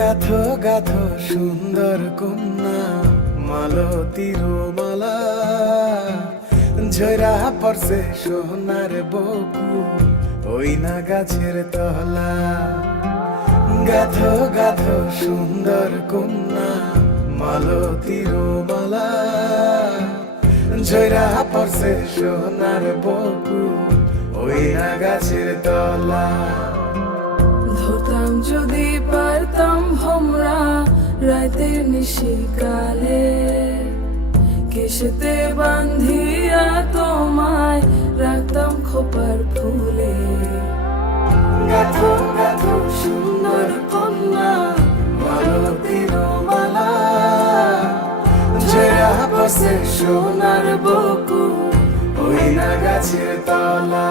গাথো গাথো সুন্দর কন্যা মালতীর মালা, ঝরা পড়ছে সোনার বকুল ওই না গাছের তলা। গাথো গাথো সুন্দর কন্যা মালতীর মালা, ঝরা পড়ছে সোনার বকুল ওই না গাছের তলা। ধরতাম যদি পারতাম ভোমরা রাতের নিশিকালে, কেশেতে বান্ধিয়া তোমায় রাখতাম খোপার ফুলে। গাথো গাথো সুন্দর কন্যা মালতীর মালা, ঝরা পড়ছে সোনার বকুল ওই না গাছের তলা।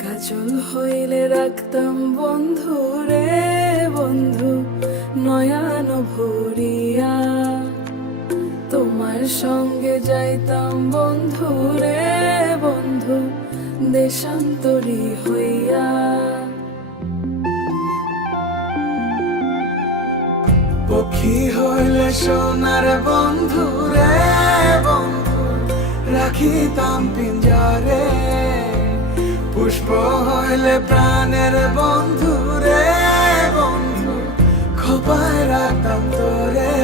কাজল হইলে রাখতাম বন্ধু রে বন্ধু নয়ন ভরিয়া, তোমার সঙ্গে যাইতাম বন্ধু রে বন্ধু দেশান্তরী হইয়া। পক্ষী হইলে সোনার বন্ধু রে বন্ধু রাখিতাম পিঞ্জরে, পুষ্প হইলে প্রাণের বন্ধু রে বন্ধু খোপায় রাখতাম তোরে।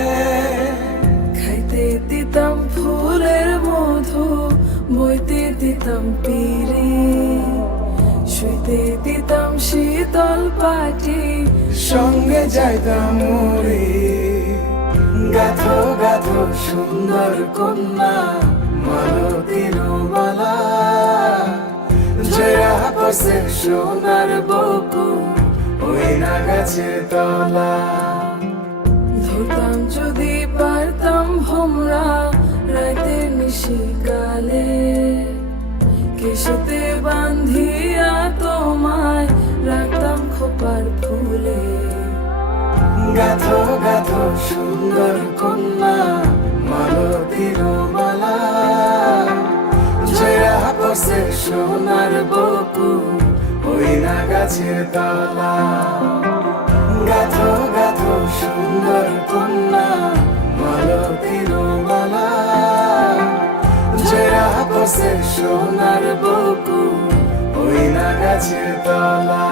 খাইতে দিতাম ফুলের মধু, বইতে দিতাম পিরি, শুইতে দিতাম শীতল পাটি, সঙ্গে যাইতাম মুড়ি। গাথো গাথো সুন্দর কন্যা মালতীর মালা, ঝরা পড়ছে সোনার বকুল ওই না গাছের তলা। ধরতাম যদি পারতাম ভোমরা রাতের নিশিকালে, কেশেতে বান্ধিয়া তোমায় রাখতাম খোপার ফুলে। গাথো গাথো সুন্দর কন্যা মালতীর মালা, ঝরা পড়ছে সোনার বকুল ওই না গাছের তলা। গাথো গাথো সুন্দর কন্যা মালতীর মালা, ঝরা পড়ছে সোনার বকুল ওই না গাছের তলা।